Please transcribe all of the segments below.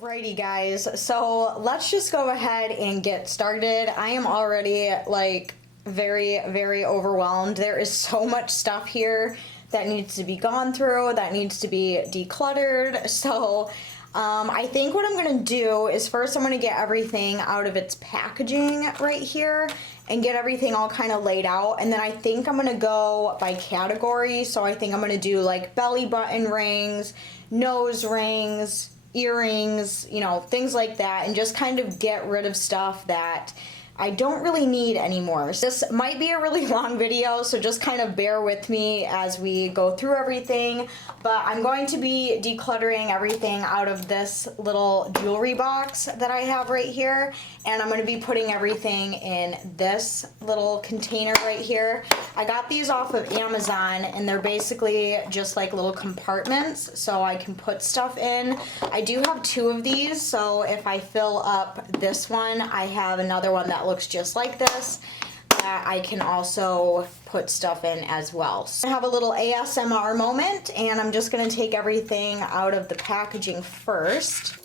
Alrighty guys, so let's just go ahead and get started. I am already like very overwhelmed. There is so much stuff here that needs to be gone through, that needs to be decluttered. So I think what I'm gonna do is first I'm gonna get everything out of its packaging right here and get everything all kind of laid out, and then I think I'm gonna go by category. So I think I'm gonna do like belly button rings, nose rings, earrings, you know, things like that, and just kind of get rid of stuff that I don't really need anymore. So this might be a really long video, so just kind of bear with me as we go through everything. But I'm going to be decluttering everything out of this little jewelry box that I have right here, and I'm going to be putting everything in this little container right here. I got these off of Amazon, and they're basically just like little compartments so I can put stuff in. I do have two of these, so if I fill up this one, I have another one that looks just like this that I can also put stuff in as well. So I have a little ASMR moment, and I'm just going to take everything out of the packaging first.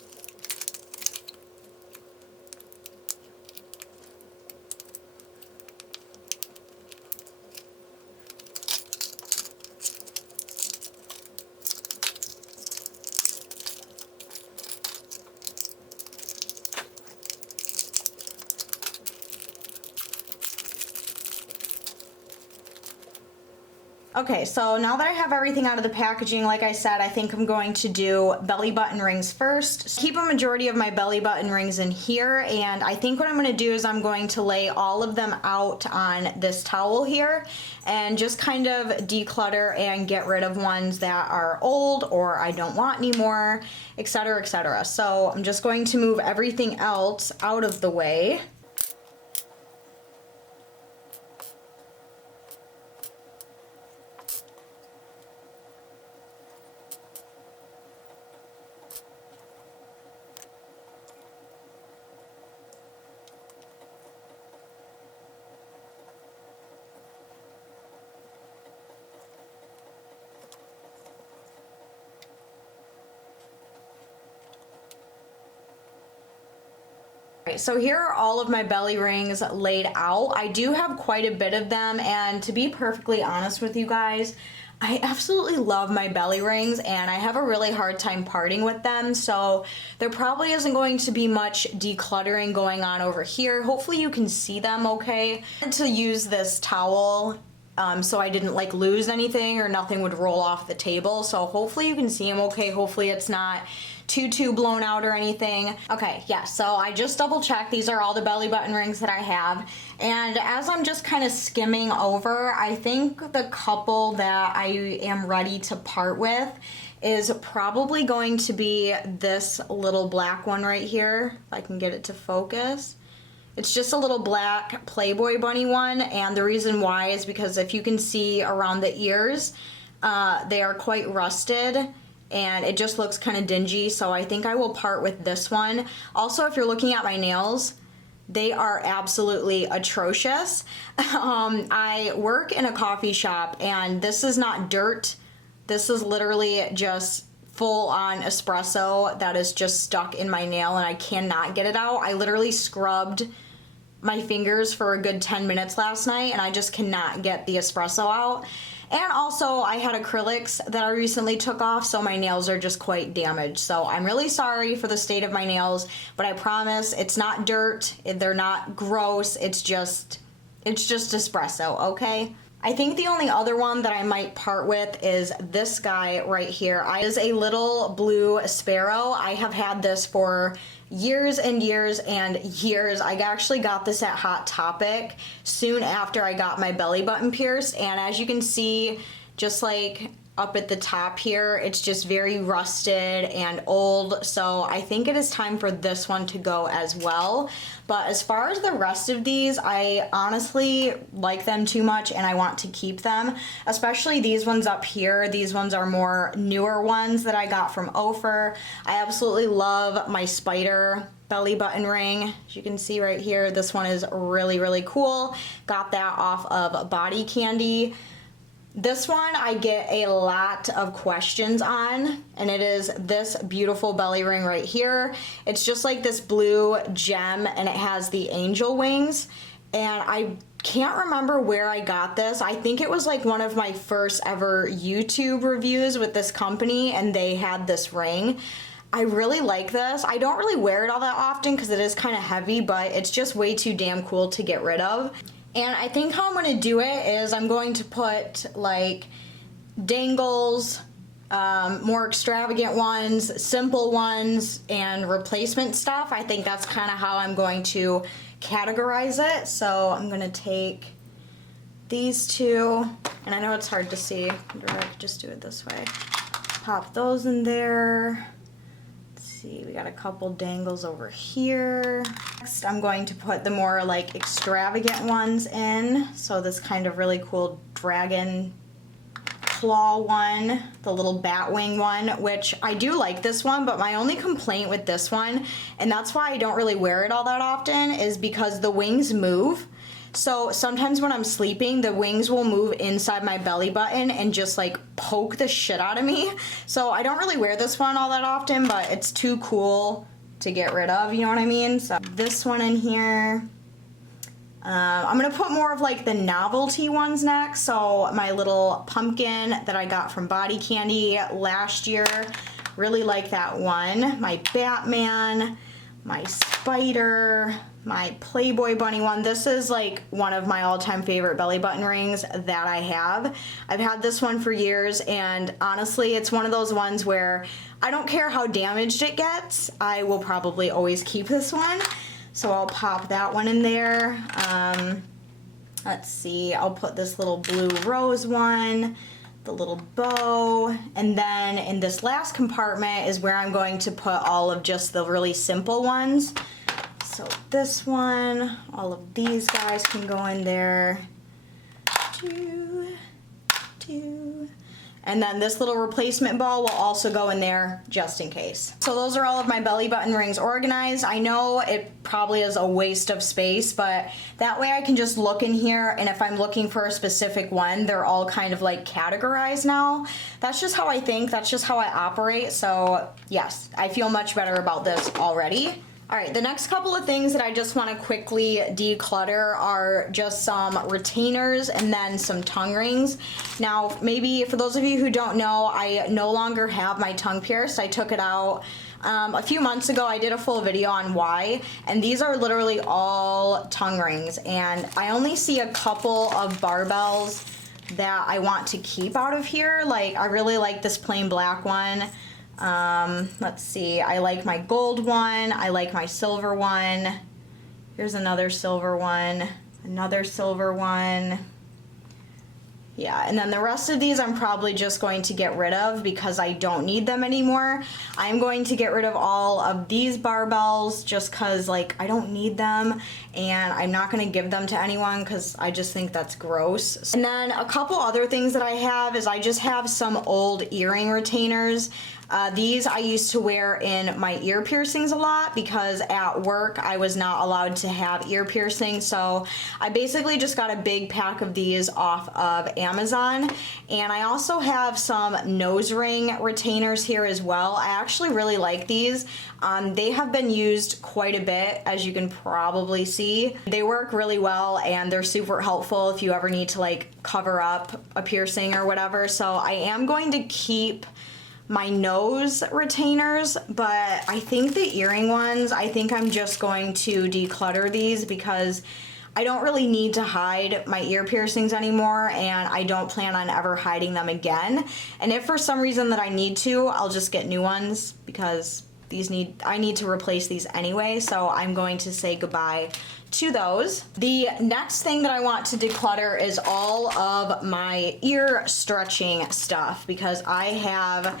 Okay, so now that I have everything out of the packaging, like I said, I think I'm going to do belly button rings first. Keep a majority of my belly button rings in here, and I think what I'm going to do is I'm going to lay all of them out on this towel here and just kind of declutter and get rid of ones that are old or I don't want anymore, etc., etc. So I'm just going to move everything else out of the way. So here are all of my belly rings laid out. I do have quite a bit of them, and to be perfectly honest with you guys, I absolutely love my belly rings and I have a really hard time parting with them, so there probably isn't going to be much decluttering going on over here. Hopefully you can see them okay. I had to use this towel so I didn't like lose anything or nothing would roll off the table, so hopefully you can see them okay. Hopefully it's not too blown out or anything. Okay, yeah, so I just double checked. These are all the belly button rings that I have, and as I'm just kind of skimming over, I think the couple that I am ready to part with is probably going to be this little black one right here, if I can get it to focus. It's just a little black Playboy bunny one, and the reason why is because if you can see around the ears, they are quite rusted and it just looks kind of dingy, so I think I will part with this one. Also, if you're looking at my nails, they are absolutely atrocious. I work in a coffee shop, and this is not dirt. This is literally just full on espresso that is just stuck in my nail and I cannot get it out. I literally scrubbed my fingers for a good 10 minutes last night and I just cannot get the espresso out. And also I had acrylics that I recently took off, so my nails are just quite damaged. So I'm really sorry for the state of my nails, but I promise it's not dirt, they're not gross, it's just espresso, okay? I think the only other one that I might part with is this guy right here. It is a little blue sparrow. I have had this for years and years and years. I actually got this at Hot Topic soon after I got my belly button pierced, and as you can see, just like up at the top here, it's just very rusted and old, so I think it is time for this one to go as well. But as far as the rest of these, I honestly like them too much and I want to keep them, especially these ones up here. These ones are more newer ones that I got from Ofer. I absolutely love my spider belly button ring. As you can see right here, this one is really cool. Got that off of Body Candy. This one I get a lot of questions on, and it is this beautiful belly ring right here. It's just like this blue gem, and it has the angel wings, and I can't remember where I got this. I think it was like one of my first ever YouTube reviews with this company, and they had this ring. I really like this. I don't really wear it all that often because it is kind of heavy, but it's just way too damn cool to get rid of. And I think how I'm going to do it is I'm going to put like dangles, more extravagant ones, simple ones, and replacement stuff. I think that's kind of how I'm going to categorize it. So I'm going to take these two, and I know it's hard to see, but I could just do it this way. Pop those in there. We got a couple dangles over here. Next, I'm going to put the more like extravagant ones in. So this kind of really cool dragon claw one, the little bat wing one, which I do like this one, but my only complaint with this one, and that's why I don't really wear it all that often, is because the wings move. So sometimes when I'm sleeping, the wings will move inside my belly button and just like poke the shit out of me. So I don't really wear this one all that often, but it's too cool to get rid of, you know what I mean? So this one in here. I'm gonna put more of like the novelty ones next. So my little pumpkin that I got from Body Candy last year, really like that one. My Batman, my spider, my Playboy bunny one. This is like one of my all-time favorite belly button rings that I have. I've had this one for years, and honestly, it's one of those ones where I don't care how damaged it gets, I will probably always keep this one. So I'll pop that one in there. Let's see, I'll put this little blue rose one, the little bow, and then in this last compartment is where I'm going to put all of just the really simple ones. So this one, all of these guys can go in there. And then this little replacement ball will also go in there just in case. So those are all of my belly button rings organized. I know it probably is a waste of space, but that way I can just look in here, and if I'm looking for a specific one, they're all kind of like categorized now. That's just how I think, that's just how I operate. So yes, I feel much better about this already. All right, the next couple of things that I just want to quickly declutter are just some retainers and then some tongue rings. Now, maybe for those of you who don't know, I no longer have my tongue pierced. I took it out a few months ago. I did a full video on why, and these are literally all tongue rings, and I only see a couple of barbells that I want to keep out of here. Like, I really like this plain black one. Let's see, I like my gold one, I like my silver one. Here's another silver one, another silver one. Yeah, and then the rest of these I'm probably just going to get rid of because I don't need them anymore. I'm going to get rid of all of these barbells just because, like, I don't need them, and I'm not going to give them to anyone because I just think that's gross. And then a couple other things that I have is I just have some old earring retainers. These I used to wear in my ear piercings a lot because at work I was not allowed to have ear piercings, so I basically just got a big pack of these off of Amazon. And I also have some nose ring retainers here as well. I actually really like these. They have been used quite a bit, as you can probably see. They work really well and they're super helpful if you ever need to like cover up a piercing or whatever. So I am going to keep my nose retainers, but I think the earring ones, I think I'm just going to declutter these because I don't really need to hide my ear piercings anymore, and I don't plan on ever hiding them again. And if for some reason that I need to, I'll just get new ones because I need to replace these anyway, so I'm going to say goodbye to those. The next thing that I want to declutter is all of my ear stretching stuff because I have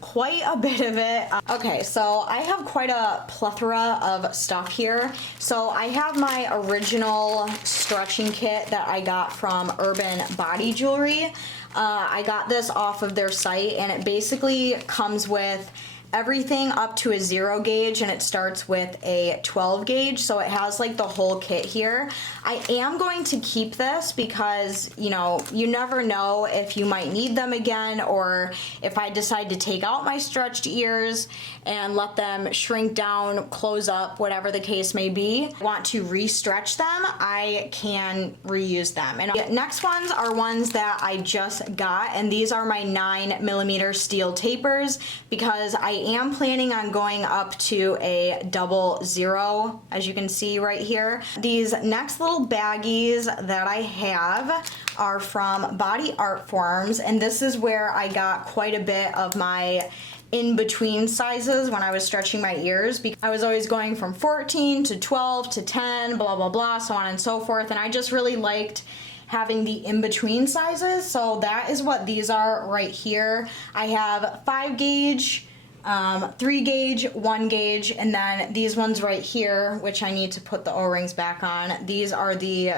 quite a bit of it. Okay, so I have quite a plethora of stuff here. So I have my original stretching kit that I got from Urban Body Jewelry. I got this off of their site, and it basically comes with everything up to a 0 gauge, and it starts with a 12 gauge, so it has like the whole kit here. I am going to keep this because, you know, you never know if you might need them again, or if I decide to take out my stretched ears and let them shrink down, close up, whatever the case may be, want to re-stretch them, I can reuse them. And the next ones are ones that I just got, and these are my 9mm steel tapers, because I am planning on going up to a 00, as you can see right here. These next little baggies that I have are from Body Art Forms, and this is where I got quite a bit of my in-between sizes when I was stretching my ears, because I was always going from 14 to 12 to 10, blah blah blah, so on and so forth, and I just really liked having the in-between sizes, so that is what these are right here. I have 5 gauge, 3 gauge, 1 gauge, and then these ones right here, which I need to put the O-rings back on. These are the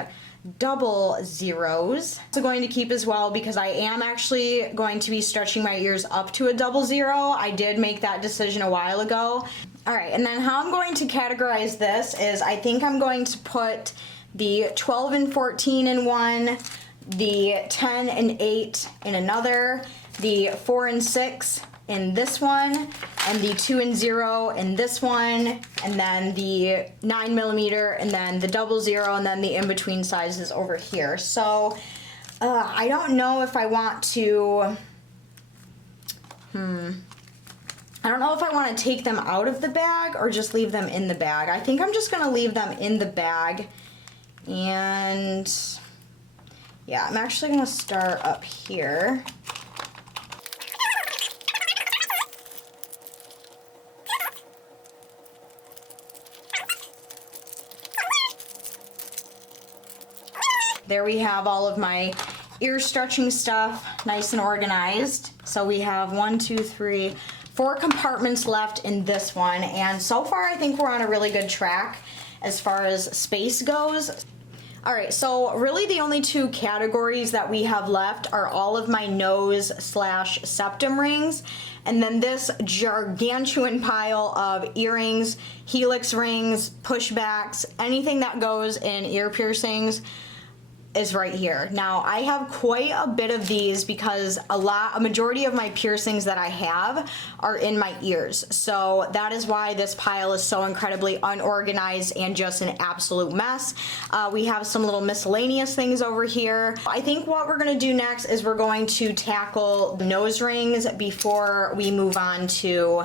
00s. So going to keep as well, because I am actually going to be stretching my ears up to a 00. I did make that decision a while ago. All right, and then how I'm going to categorize this is I think I'm going to put the 12 and 14 in one, the 10 and 8 in another, the 4 and 6 in this one, and the 2 and 0 in this one, and then the 9mm, and then the 00, and then the in-between sizes over here. So I don't know if I want to, I don't know if I want to take them out of the bag or just leave them in the bag. I think I'm just gonna leave them in the bag. And yeah, I'm actually gonna start up here. There we have all of my ear stretching stuff, nice and organized. So we have 1, 2, 3, 4 compartments left in this one, and so far I think we're on a really good track as far as space goes. All right, so really the only 2 categories that we have left are all of my nose/septum rings, and then this gargantuan pile of earrings, helix rings, pushbacks, anything that goes in ear piercings is right here. Now I have quite a bit of these because a majority of my piercings that I have are in my ears. So that is why this pile is so incredibly unorganized and just an absolute mess. We have some little miscellaneous things over here. I think what we're gonna do next is we're going to tackle the nose rings before we move on to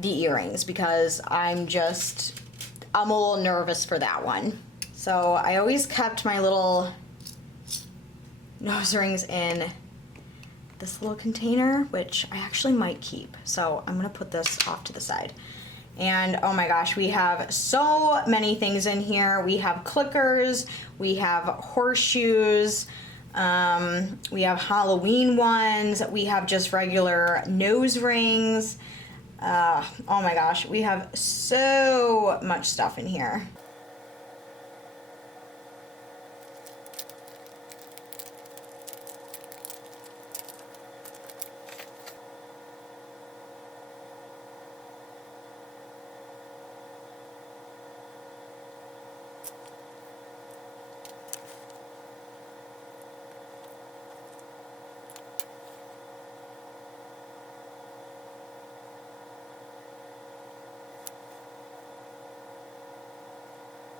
the earrings, because I'm a little nervous for that one. So I always kept my little nose rings in this little container, which I actually might keep. So I'm gonna put this off to the side. And oh my gosh, we have so many things in here. We have clickers, we have horseshoes, we have Halloween ones, we have just regular nose rings. Oh my gosh, we have so much stuff in here.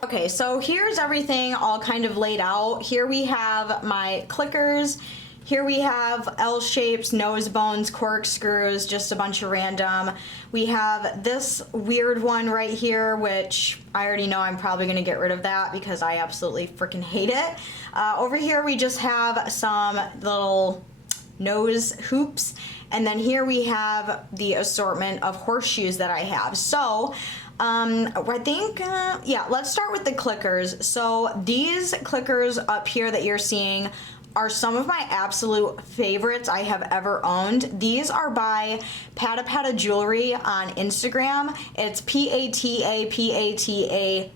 Okay, so here's everything all kind of laid out. Here we have my clickers. Here we have L shapes, nose bones, corkscrews, just a bunch of random. We have this weird one right here, which I already know I'm probably gonna get rid of that because I absolutely freaking hate it. Over here we just have some little nose hoops, and then here we have the assortment of horseshoes that I have. So I think, yeah, let's start with the clickers. So these clickers up here that you're seeing are some of my absolute favorites I have ever owned. These are by Pata Pata Jewelry on Instagram. It's P-A-T-A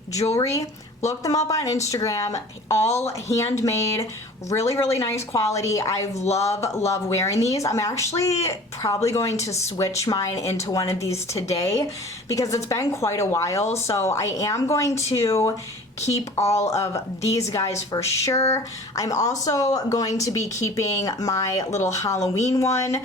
Jewelry. Look them up on Instagram, all handmade, really, really nice quality. I love wearing these. I'm actually probably going to switch mine into one of these today because it's been quite a while. So I am going to keep all of these guys for sure. I'm also going to be keeping my little Halloween one.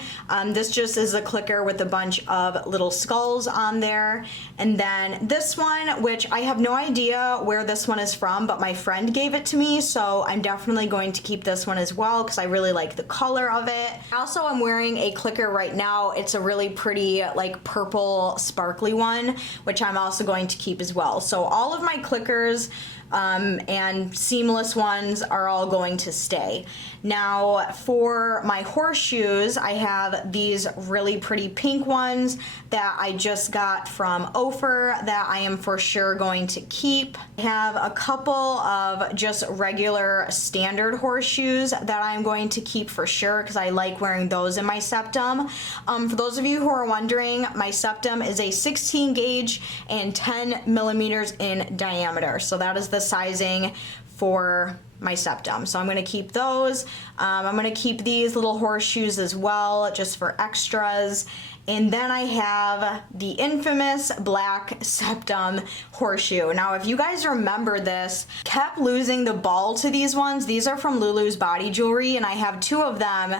This just is a clicker with a bunch of little skulls on there. And then this one, which I have no idea where this one is from, but my friend gave it to me, so I'm definitely going to keep this one as well because I really like the color of it. Also, I'm wearing a clicker right now. It's a really pretty like purple sparkly one, which I'm also going to keep as well. So all of my clickers and seamless ones are all going to stay. Now for my horseshoes, I have these really pretty pink ones that I just got from Ophir that I am for sure going to keep. I have a couple of just regular standard horseshoes that I'm going to keep for sure because I like wearing those in my septum. For those of you who are wondering, my septum is a 16 gauge and 10 millimeters in diameter. So that is the sizing for my septum. So I'm going to keep those. I'm going to keep these little horseshoes as well, just for extras. And then I have the infamous black septum horseshoe. Now, if you guys remember this, kept losing the ball to these ones. These are from Lulu's Body Jewelry, and I have two of them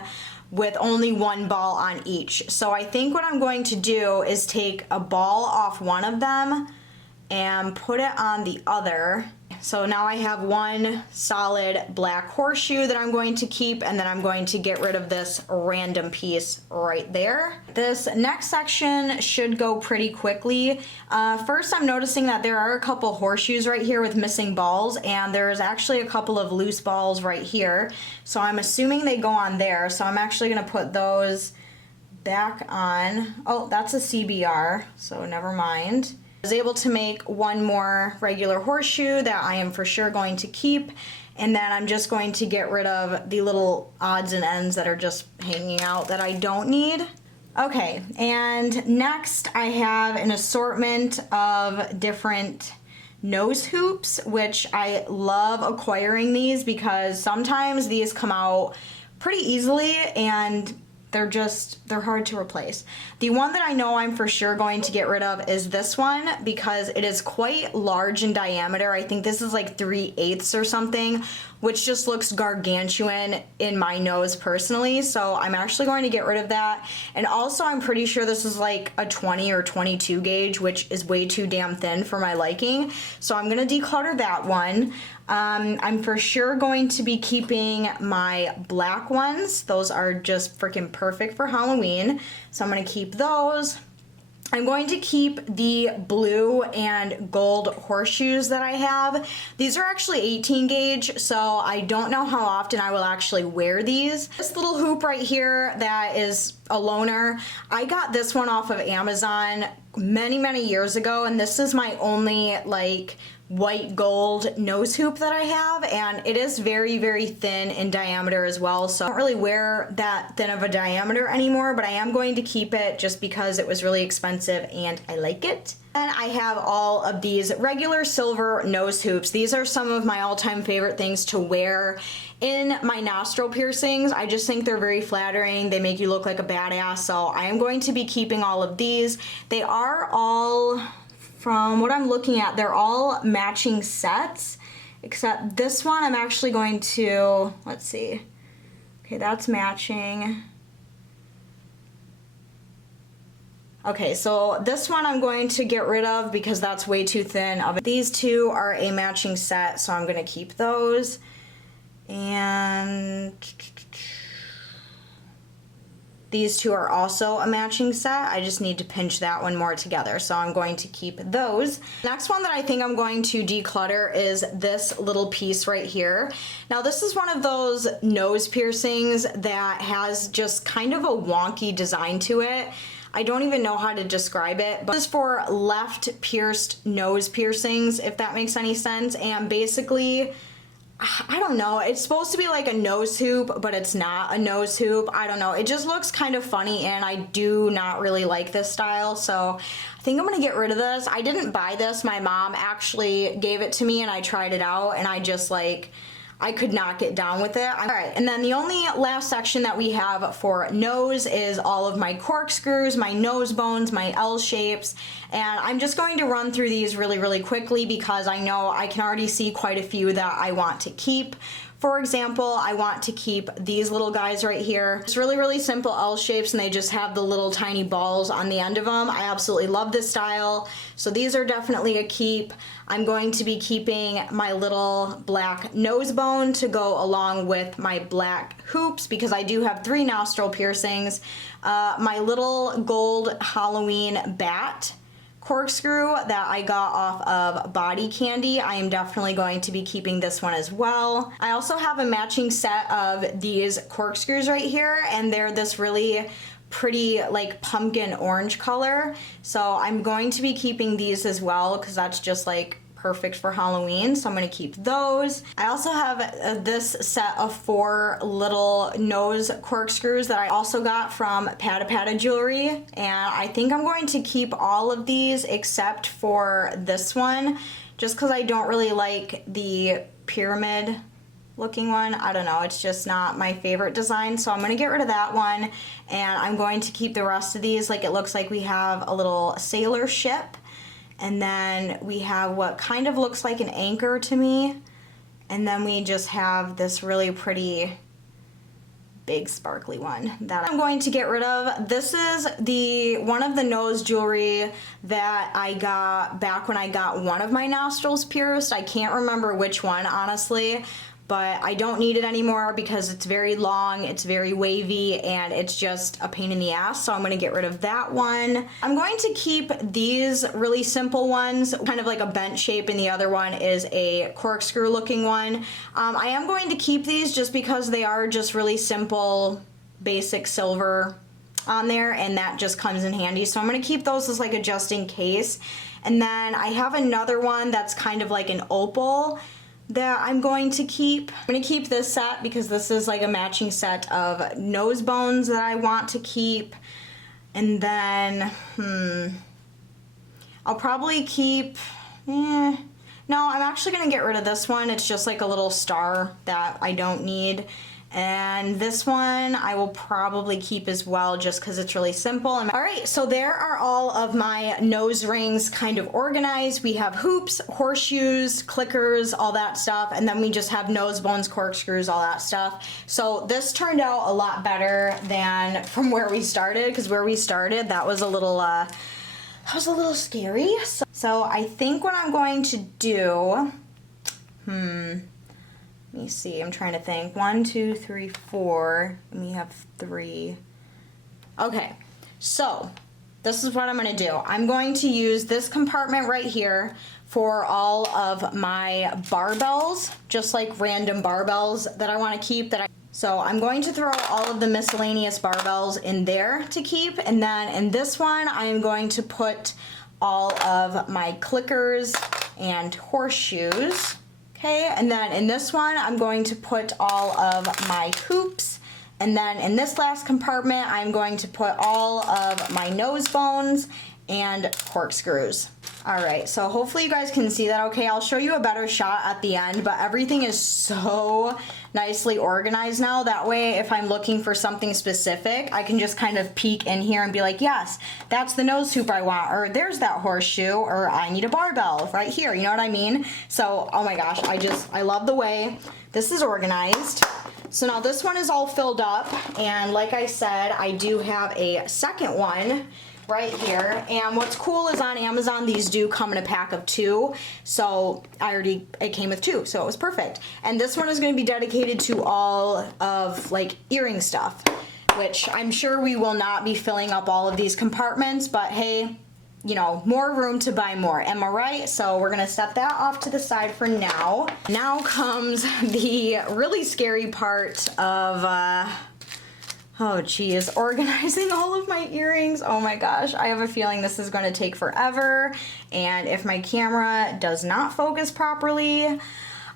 with only one ball on each. So I think what I'm going to do is take a ball off one of them and put it on the other. So now I have one solid black horseshoe that I'm going to keep, and then I'm going to get rid of this random piece right there. This next section should go pretty quickly. First, I'm noticing that there are a couple horseshoes right here with missing balls, and there's actually a couple of loose balls right here. So I'm assuming they go on there. So I'm actually gonna put those back on. Oh, that's a CBR, so never mind. I was able to make one more regular horseshoe that I am for sure going to keep, and then I'm just going to get rid of the little odds and ends that are just hanging out that I don't need. Okay, and next I have an assortment of different nose hoops, which I love acquiring these because sometimes these come out pretty easily and they're hard to replace. The one that I know I'm for sure going to get rid of is this one because it is quite large in diameter. I think this is like 3/8 or something, which just looks gargantuan in my nose personally. So I'm actually going to get rid of that. And also I'm pretty sure this is like a 20 or 22 gauge, which is way too damn thin for my liking. So I'm gonna declutter that one. I'm for sure going to be keeping my black ones. Those are just freaking perfect for Halloween. So I'm gonna keep those. I'm going to keep the blue and gold horseshoes that I have. These are actually 18 gauge, so I don't know how often I will actually wear these. This little hoop right here that is a loner, I got this one off of Amazon many years ago, and this is my only like white gold nose hoop that I have, and it is very thin in diameter as well, so I don't really wear that thin of a diameter anymore, but I am going to keep it just because it was really expensive and I like it. Then I have all of these regular silver nose hoops. These are some of my all-time favorite things to wear in my nostril piercings. I just think they're very flattering. They make you look like a badass, so I am going to be keeping all of these. They are all, from what I'm looking at, they're all matching sets, except this one I'm actually going to, let's see. Okay, that's matching. Okay, so this one I'm going to get rid of because that's way too thin of it. These two are a matching set, so I'm gonna keep those. And these two are also a matching set. I just need to pinch that one more together, so I'm going to keep those. Next one that I think I'm going to declutter is this little piece right here. Now this is one of those nose piercings that has just kind of a wonky design to it. I don't even know how to describe it, but this is for left pierced nose piercings, if that makes any sense. And basically I don't know, it's supposed to be like a nose hoop, but it's not a nose hoop. I don't know, it just looks kind of funny and I do not really like this style, so I think I'm gonna get rid of this. I didn't buy this, my mom actually gave it to me and I tried it out and I just like, I could not get down with it. All right, and then the only last section that we have for nose is all of my corkscrews, my nose bones, my L shapes, and I'm just going to run through these really, really quickly because I know I can already see quite a few that I want to keep. For example, I want to keep these little guys right here. It's really, really simple L shapes and they just have the little tiny balls on the end of them. I absolutely love this style. So these are definitely a keep. I'm going to be keeping my little black nose bone to go along with my black hoops because I do have 3 nostril piercings. My little gold Halloween bat corkscrew that I got off of Body Candy. I am definitely going to be keeping this one as well. I also have a matching set of these corkscrews right here and they're this really pretty like pumpkin orange color. So I'm going to be keeping these as well because that's just like perfect for Halloween, so I'm going to keep those. I also have this set of 4 little nose corkscrews that I also got from Pata Pata Jewelry, and I think I'm going to keep all of these except for this one, just because I don't really like the pyramid looking one. I don't know, it's just not my favorite design, so I'm going to get rid of that one, and I'm going to keep the rest of these. Like, it looks like we have a little sailor ship, and then we have what kind of looks like an anchor to me, and then we just have this really pretty big sparkly one that I'm going to get rid of. This is one of the nose jewelry that I got back when I got one of my nostrils pierced. I can't remember which one, honestly, but I don't need it anymore because it's very long, it's very wavy, and it's just a pain in the ass, so I'm going to get rid of that one. I'm going to keep these really simple ones, kind of like a bent shape, and the other one is a corkscrew looking one. I am going to keep these just because they are just really simple, basic silver on there, and that just comes in handy, so I'm going to keep those as like a just in case. And then I have another one that's kind of like an opal that I'm going to keep. I'm going to keep this set because this is like a matching set of nose bones that I want to keep. And then, I'll probably keep, no, I'm actually going to get rid of this one. It's just like a little star that I don't need. And this one I will probably keep as well just because it's really simple. Alright, so there are all of my nose rings kind of organized. We have hoops, horseshoes, clickers, all that stuff, and then we just have nose bones, corkscrews, all that stuff. So this turned out a lot better than from where we started, because where we started, that was a little scary. So I think what I'm going to do, let me see, I'm trying to think. 1, 2, 3, 4, and we have 3. Okay, so this is what I'm going to do. I'm going to use this compartment right here for all of my barbells, just like random barbells that I want to keep. So I'm going to throw all of the miscellaneous barbells in there to keep, and then in this one I'm going to put all of my clickers and horseshoes. Okay, and then in this one, I'm going to put all of my hoops, and then in this last compartment, I'm going to put all of my nose bones and corkscrews. All right, so hopefully you guys can see that okay. I'll show you a better shot at the end, but everything is so nicely organized now. That way, if I'm looking for something specific, I can just kind of peek in here and be like, yes, that's the nose hoop I want, or there's that horseshoe, or I need a barbell right here, you know what I mean? So, oh my gosh, I love the way this is organized. So now this one is all filled up, and like I said, I do have a second one right here, and what's cool is on Amazon these do come in a pack of 2, so it came with 2, so it was perfect. And this one is going to be dedicated to all of like earring stuff, which I'm sure we will not be filling up all of these compartments, but hey, you know, more room to buy more, am I right? So we're gonna set that off to the side for now. Now comes the really scary part of oh geez, organizing all of my earrings. Oh my gosh, I have a feeling this is going to take forever, and if my camera does not focus properly,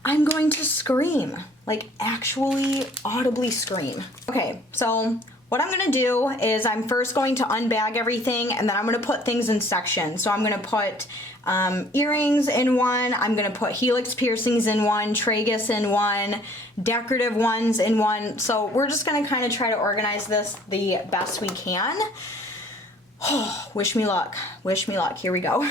I'm going to scream, like actually audibly scream. Okay, so what I'm gonna do is I'm first going to unbag everything, and then I'm gonna put things in sections. So I'm gonna put earrings in one, I'm gonna put helix piercings in one, tragus in one, decorative ones in one. So we're just gonna kind of try to organize this the best we can. Oh, wish me luck, wish me luck. Here we go.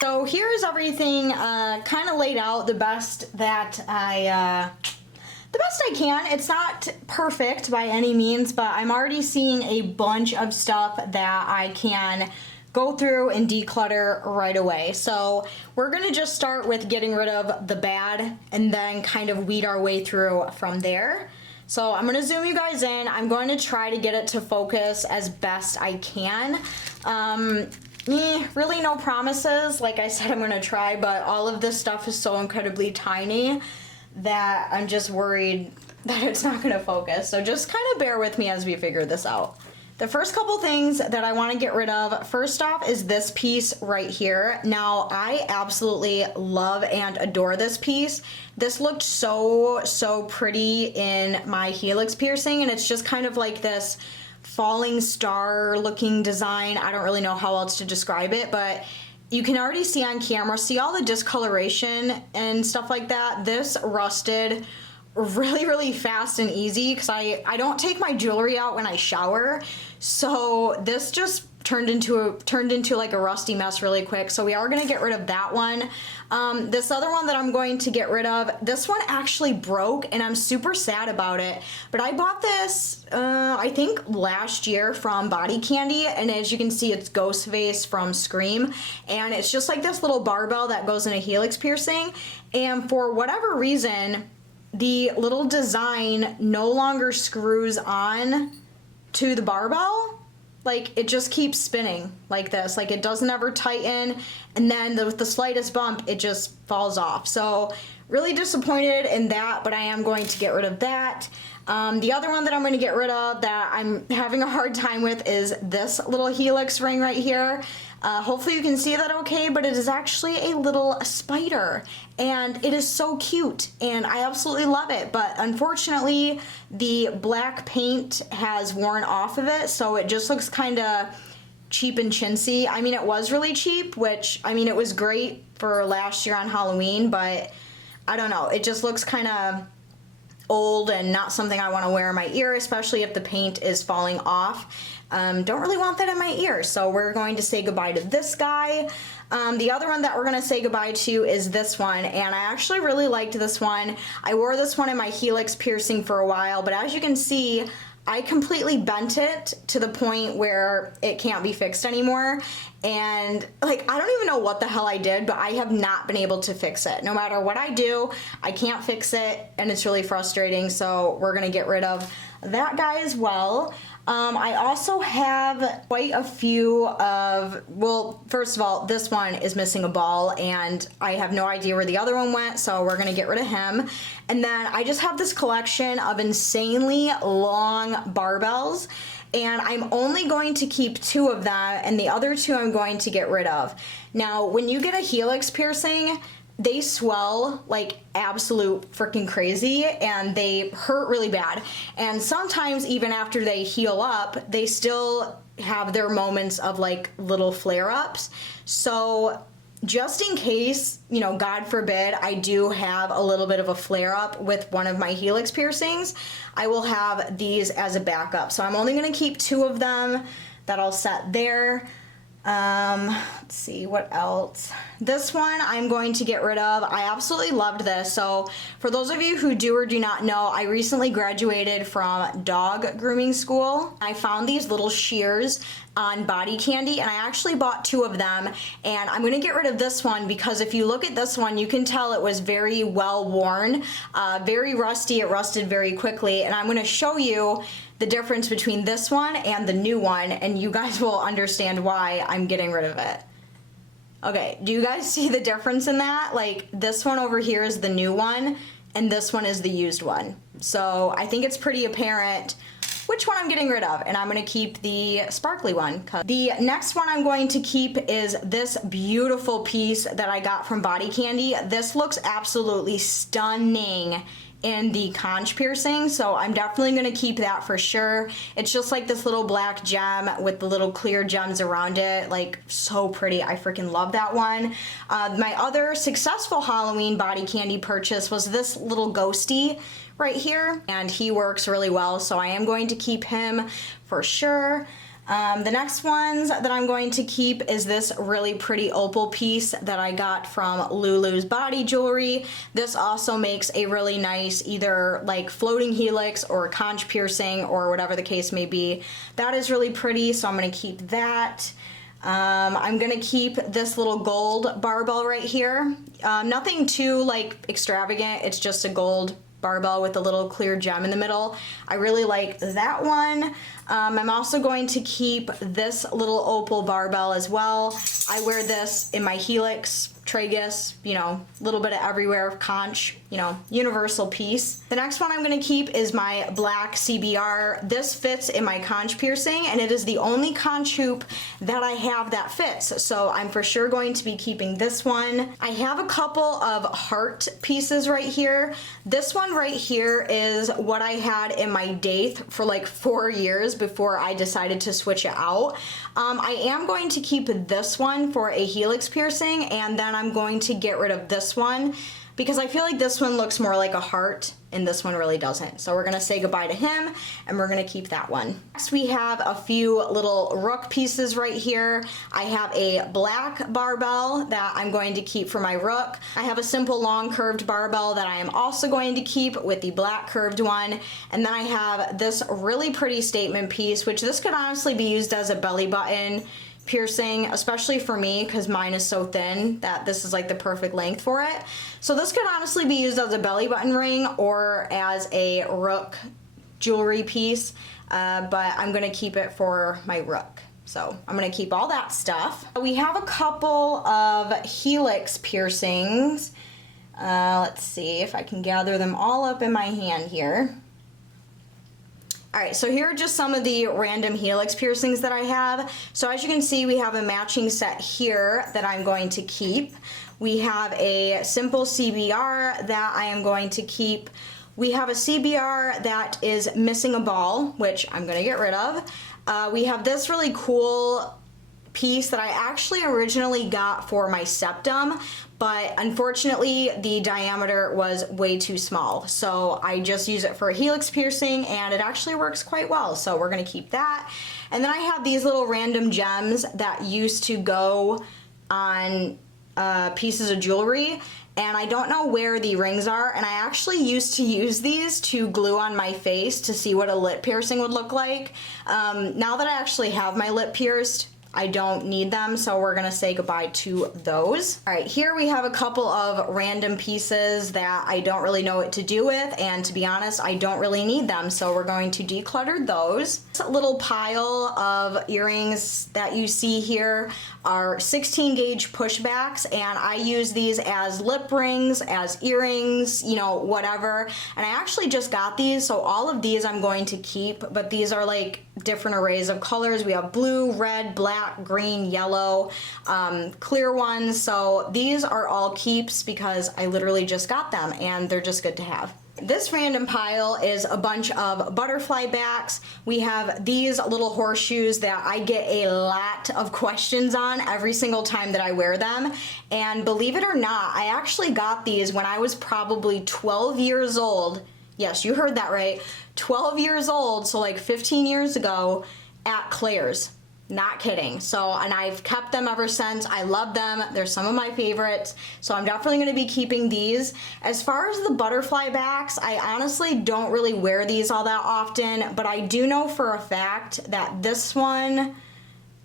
So here's everything kind of laid out the best that I can. It's not perfect by any means, but I'm already seeing a bunch of stuff that I can go through and declutter right away. So we're gonna just start with getting rid of the bad and then kind of weed our way through from there. So I'm gonna zoom you guys in. I'm going to try to get it to focus as best I can. Really no promises. Like I said, I'm gonna try, but all of this stuff is so incredibly tiny that I'm just worried that it's not gonna focus. So just kind of bear with me as we figure this out. The first couple things that I want to get rid of, first off, is this piece right here. Now, I absolutely love and adore this piece. This looked so pretty in my helix piercing, and it's just kind of like this falling star looking design. I don't really know how else to describe it, but you can already see on camera, see all the discoloration and stuff like that. This rusted really fast and easy because I don't take my jewelry out when I shower, so this just turned into like a rusty mess really quick. So we are going to get rid of that one. This other one that I'm going to get rid of, this one actually broke and I'm super sad about it, but I bought this I think last year from Body Candy, and as you can see, it's Ghostface from Scream, and it's just like this little barbell that goes in a helix piercing, and for whatever reason the little design no longer screws on to the barbell. Like, it just keeps spinning like this. Like, it doesn't ever tighten, and then with the slightest bump, it just falls off. So, really disappointed in that, but I am going to get rid of that. The other one that I'm going to get rid of that I'm having a hard time with is this little helix ring right here. Hopefully you can see that okay, but it is actually a little spider, and it is so cute, and I absolutely love it, but unfortunately the black paint has worn off of it, so it just looks kind of cheap and chintzy. I mean, it was really cheap, which, I mean, it was great for last year on Halloween, but I don't know, it just looks kind of old and not something I want to wear in my ear, especially if the paint is falling off. Don't really want that in my ear, so we're going to say goodbye to this guy. The other one that we're going to say goodbye to is this one, and I actually really liked this one. I wore this one in my helix piercing for a while, but as you can see, I completely bent it to the point where it can't be fixed anymore, and like, I don't even know what the hell I did, but I have not been able to fix it. No matter what I do, I can't fix it, and it's really frustrating, so we're going to get rid of that guy as well. I also have quite a few of, well, first of all, this one is missing a ball, and I have no idea where the other one went, so we're gonna get rid of him. And then I just have this collection of insanely long barbells, and I'm only going to keep 2 of them, and the other 2 I'm going to get rid of. Now, when you get a helix piercing, they swell like absolute freaking crazy, and they hurt really bad, and sometimes even after they heal up, they still have their moments of like little flare-ups. So just in case, you know, God forbid, I do have a little bit of a flare up with one of my helix piercings, I will have these as a backup. So I'm only going to keep 2 of them that I'll set there. Let's see what else. This one I'm going to get rid of. I absolutely loved this. So for those of you who do or do not know, I recently graduated from dog grooming school. I found these little shears on Body Candy, and I actually bought 2 of them, and I'm going to get rid of this one because if you look at this one, you can tell it was very well worn, very rusty. It rusted very quickly, and I'm going to show you the difference between this one and the new one, and you guys will understand why I'm getting rid of it. Okay, do you guys see the difference in that? Like, this one over here is the new one, and this one is the used one. So I think it's pretty apparent which one I'm getting rid of, and I'm going to keep the sparkly one. The next one I'm going to keep is this beautiful piece that I got from Body Candy. This looks absolutely stunning in the conch piercing, so I'm definitely going to keep that for sure. It's just like this little black gem with the little clear gems around it, like so pretty. I freaking love that one. My other successful Halloween Body Candy purchase was this little ghosty right here, and he works really well, so I am going to keep him for sure. The next ones that I'm going to keep is this really pretty opal piece that I got from Lulu's Body Jewelry. This also makes a really nice either like floating helix or conch piercing or whatever the case may be. That is really pretty, so I'm going to keep that. I'm gonna keep this little gold barbell right here. Nothing too like extravagant, it's just a gold barbell with a little clear gem in the middle. I really like that one. I'm also going to keep this little opal barbell as well. I wear this in my helix, tragus, you know, a little bit of everywhere, conch, you know, universal piece. The next one I'm going to keep is my black CBR. This fits in my conch piercing, and it is the only conch hoop that I have that fits, so I'm for sure going to be keeping this one. I have a couple of heart pieces right here. This one right here is what I had in my Daith for like 4 years before I decided to switch it out. I am going to keep this one for a helix piercing, and then I'm going to get rid of this one because I feel like this one looks more like a heart and this one really doesn't. So we're gonna say goodbye to him and we're gonna keep that one. Next we have a few little rook pieces right here. I have a black barbell that I'm going to keep for my rook. I have a simple long curved barbell that I am also going to keep with the black curved one. And then I have this really pretty statement piece, which this could honestly be used as a belly button piercing, especially for me because mine is so thin that this is like the perfect length for it. So this could honestly be used as a belly button ring or as a rook jewelry piece, but I'm gonna keep it for my rook. So I'm gonna keep all that stuff. We have a couple of helix piercings. Let's see if I can gather them all up in my hand here. Alright, so here are just some of the random helix piercings that I have. So as you can see, we have a matching set here that I'm going to keep. We have a simple CBR that I am going to keep. We have a CBR that is missing a ball, which I'm going to get rid of. We have this really cool piece that I actually originally got for my septum, but unfortunately the diameter was way too small, so I just use it for a helix piercing and it actually works quite well, so we're gonna keep that. And then I have these little random gems that used to go on pieces of jewelry, and I don't know where the rings are, and I actually used to use these to glue on my face to see what a lip piercing would look like. Now that I actually have my lip pierced, I don't need them, so we're gonna say goodbye to those. All right, here we have a couple of random pieces that I don't really know what to do with, and to be honest, I don't really need them, so we're going to declutter those. This little pile of earrings that you see here are 16 gauge pushbacks, and I use these as lip rings, as earrings, you know, whatever. And I actually just got these, so all of these I'm going to keep, but these are like different arrays of colors. We have blue, red, black, green, yellow, clear ones. So these are all keeps because I literally just got them and they're just good to have. This random pile is a bunch of butterfly backs. We have these little horseshoes that I get a lot of questions on every single time that I wear them. And believe it or not, I actually got these when I was probably 12 years old. Yes, you heard that right. 12 years old, so like 15 years ago at Claire's. Not kidding. So, and I've kept them ever since. I love them. They're some of my favorites. So I'm definitely going to be keeping these. As far as the butterfly backs, I honestly don't really wear these all that often, but I do know for a fact that this one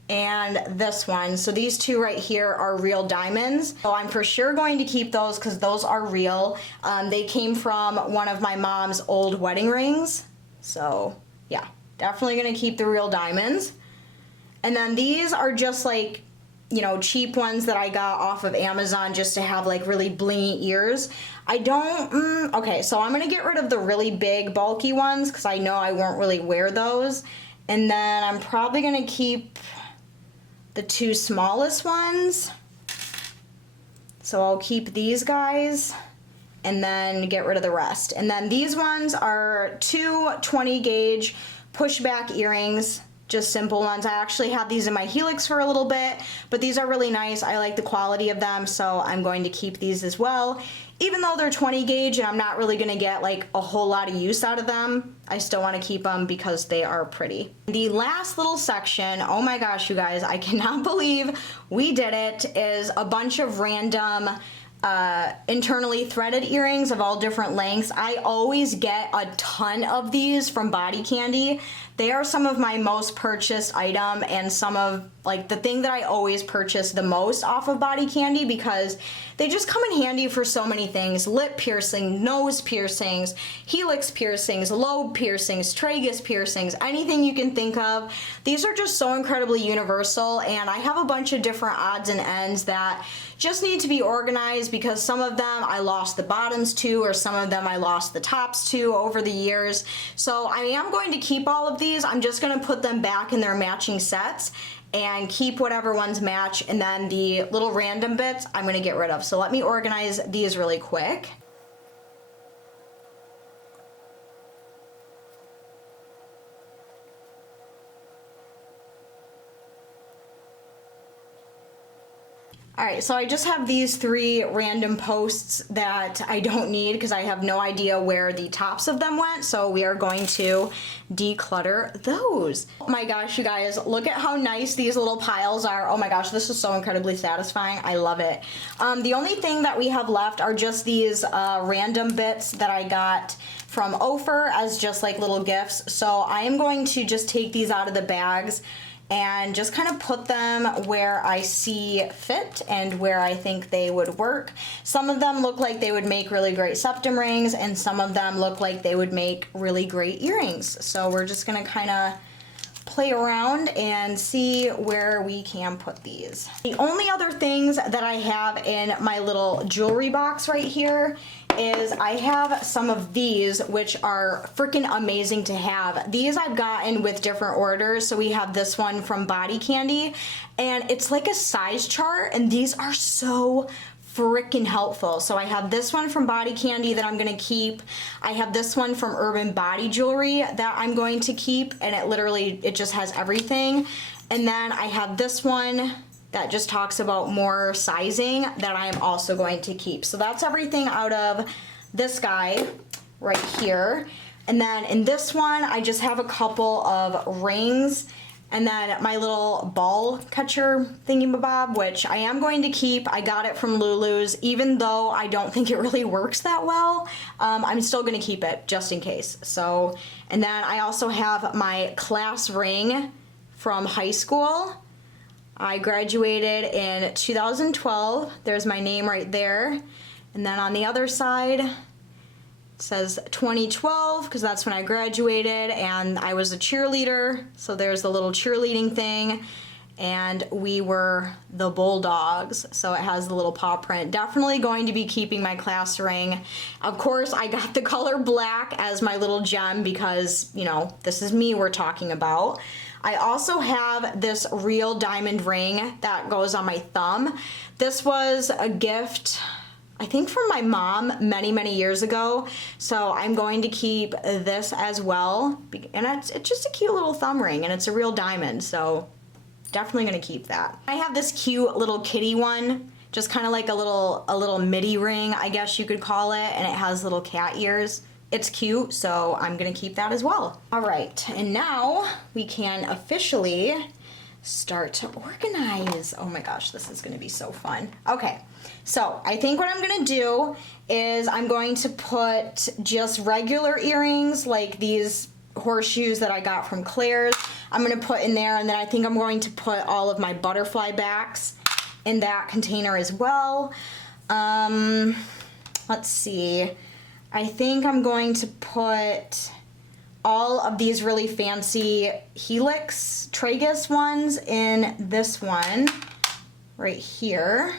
and this one, so these two right here are real diamonds. So I'm for sure going to keep those because those are real. They came from one of my mom's old wedding rings. So yeah, definitely going to keep the real diamonds. And then these are just like, you know, cheap ones that I got off of Amazon just to have like really blingy ears. I don't, okay, so I'm gonna get rid of the really big bulky ones because I know I won't really wear those. And then I'm probably gonna keep the two smallest ones. So I'll keep these guys and then get rid of the rest. And then these ones are two 20 gauge pushback earrings. Just simple ones. I actually had these in my Helix for a little bit, but these are really nice. I like the quality of them, so I'm going to keep these as well. Even though they're 20 gauge and I'm not really gonna get like a whole lot of use out of them, I still wanna keep them because they are pretty. The last little section, oh my gosh, you guys, I cannot believe we did it, is a bunch of random internally threaded earrings of all different lengths. I always get a ton of these from Body Candy. They are some of my most purchased item and some of like the thing that I always purchase the most off of Body Candy because they just come in handy for so many things. Lip piercing, nose piercings, helix piercings, lobe piercings, tragus piercings, anything you can think of. These are just so incredibly universal, and I have a bunch of different odds and ends that just need to be organized because some of them I lost the bottoms to, or some of them I lost the tops to over the years. So I am going to keep all of these. I'm just going to put them back in their matching sets and keep whatever ones match, and then the little random bits I'm going to get rid of. So let me organize these really quick. Alright, so I just have these three random posts that I don't need because I have no idea where the tops of them went, so we are going to declutter those. Oh my gosh, you guys, look at how nice these little piles are. Oh my gosh, this is so incredibly satisfying. I love it. The only thing that we have left are just these random bits that I got from Ofer as just like little gifts. So I am going to just take these out of the bags and just kind of put them where I see fit and where I think they would work. Some of them look like they would make really great septum rings, and some of them look like they would make really great earrings. So we're just gonna kind of play around and see where we can put these. The only other things that I have in my little jewelry box right here is I have some of these, which are freaking amazing to have. These I've gotten with different orders. So we have this one from Body Candy, and it's like a size chart, and these are so freaking helpful. So I have this one from Body Candy that I'm gonna keep. I have this one from Urban Body Jewelry that I'm going to keep, and it just has everything. And then I have this one that just talks about more sizing that I am also going to keep. So that's everything out of this guy right here. And then in this one, I just have a couple of rings, and then my little ball catcher thingy-mabob, which I am going to keep. I got it from Lulu's. Even though I don't think it really works that well, I'm still gonna keep it just in case. So, and then I also have my class ring from high school. I graduated in 2012. There's my name right there. And then on the other side, it says 2012 because that's when I graduated, and I was a cheerleader. So there's the little cheerleading thing, and we were the Bulldogs. So it has the little paw print. Definitely going to be keeping my class ring. Of course, I got the color black as my little gem because, you know, this is me we're talking about. I also have this real diamond ring that goes on my thumb. This was a gift I think from my mom many, many years ago. So I'm going to keep this as well. And it's just a cute little thumb ring, and it's a real diamond. So definitely gonna keep that. I have this cute little kitty one, just kind of like a little midi ring, I guess you could call it. And it has little cat ears. It's cute, so I'm gonna keep that as well. All right, and now we can officially start to organize. Oh my gosh, this is gonna be so fun. Okay, so I think what I'm gonna do is I'm going to put just regular earrings, like these horseshoes that I got from Claire's. I'm gonna put in there, and then I think I'm going to put all of my butterfly backs in that container as well. Let's see. I think I'm going to put all of these really fancy helix tragus ones in this one right here.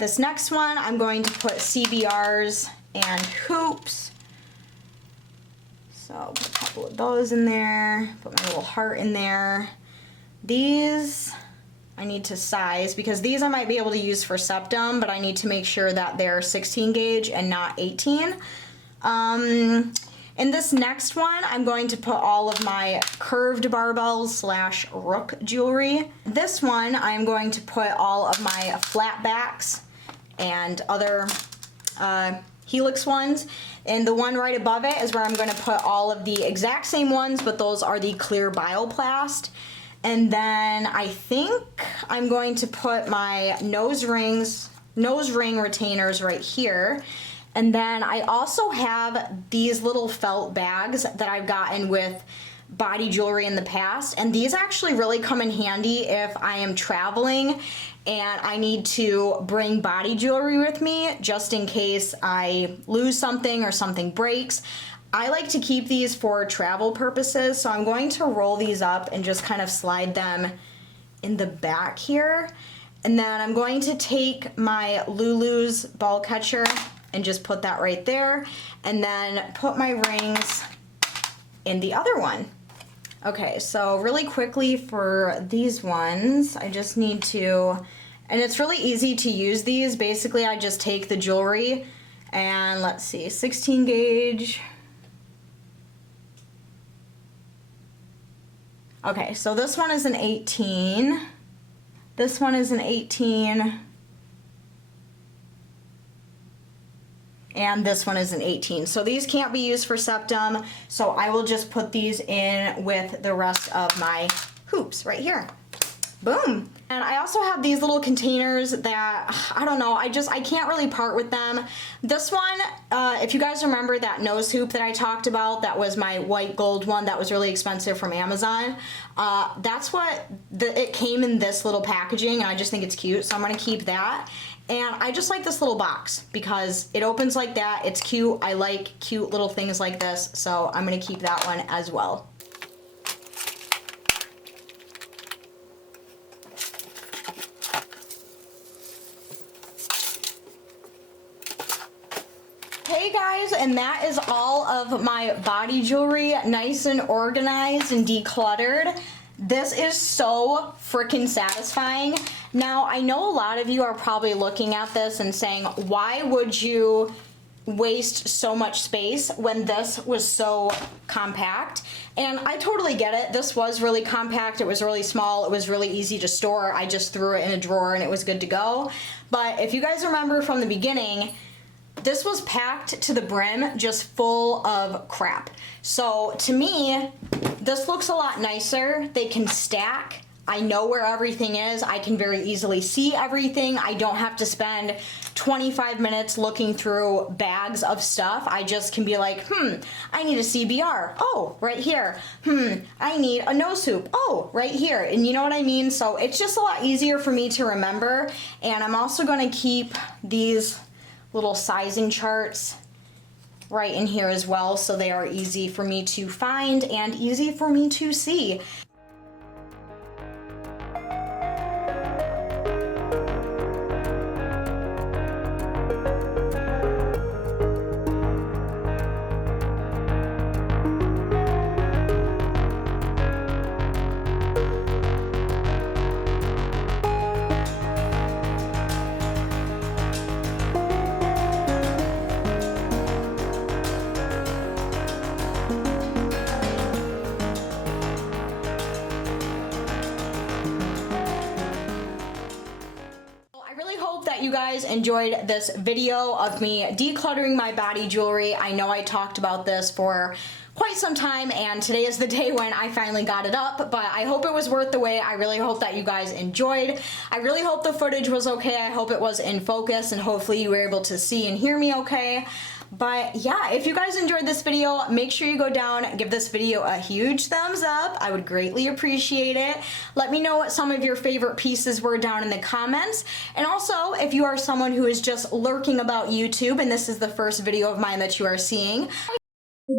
This next one, I'm going to put CBRs and hoops. So put a couple of those in there, put my little heart in there. These I need to size, because these I might be able to use for septum, but I need to make sure that they're 16 gauge and not 18. In this next one, I'm going to put all of my curved barbells slash rook jewelry. This one, I'm going to put all of my flat backs and other helix ones. And the one right above it is where I'm going to put all of the exact same ones, but those are the clear bioplast. And then I think I'm going to put my nose ring retainers right here. And then I also have these little felt bags that I've gotten with body jewelry in the past. And these actually really come in handy if I am traveling and I need to bring body jewelry with me just in case I lose something or something breaks. I like to keep these for travel purposes, so I'm going to roll these up and just kind of slide them in the back here. And then I'm going to take my Lulu's ball catcher and just put that right there, and then put my rings in the other one. Okay, so really quickly for these ones, I just need to, and it's really easy to use these. Basically, I just take the jewelry and let's see, 16 gauge. Okay, so this one is an 18. This one is an 18. And this one is an 18. So these can't be used for septum, so I will just put these in with the rest of my hoops right here. Boom. And I also have these little containers that, I don't know, I can't really part with them. This one, if you guys remember that nose hoop that I talked about, that was my white gold one that was really expensive from Amazon. That's what, it came in this little packaging, and I just think it's cute, so I'm gonna keep that. And I just like this little box because it opens like that, it's cute, I like cute little things like this, so I'm gonna keep that one as well. Hey guys, and that is all of my body jewelry, nice and organized and decluttered. This is so freaking satisfying. Now, I know a lot of you are probably looking at this and saying, why would you waste so much space when this was so compact? And I totally get it. This was really compact. It was really small. It was really easy to store. I just threw it in a drawer and it was good to go. But if you guys remember from the beginning, this was packed to the brim, just full of crap. So to me, this looks a lot nicer. They can stack. I know where everything is. I can very easily see everything. I don't have to spend 25 minutes looking through bags of stuff. I just can be like, I need a CBR. Oh, right here. I need a nose hoop. Oh, right here. And you know what I mean? So it's just a lot easier for me to remember. And I'm also going to keep these little sizing charts right in here as well, so they are easy for me to find and easy for me to see. you guys enjoyed this video of me decluttering my body jewelry. I know I talked about this for quite some time, and today is the day when I finally got it up, but I hope it was worth the wait. I really hope that you guys enjoyed. I really hope the footage was okay. I hope it was in focus, and hopefully you were able to see and hear me okay. But yeah, if you guys enjoyed this video, make sure you go down, give this video a huge thumbs up. I would greatly appreciate it. Let me know what some of your favorite pieces were down in the comments. And also, if you are someone who is just lurking about YouTube and this is the first video of mine that you are seeing,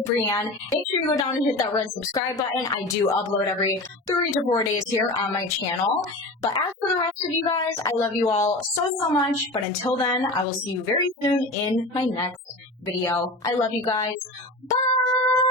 BreeAnn, make sure you go down and hit that red subscribe button. I do upload every 3 to 4 days here on my channel. But as for the rest of you guys, I love you all so much. But until then, I will see you very soon in my next video. I love you guys. Bye!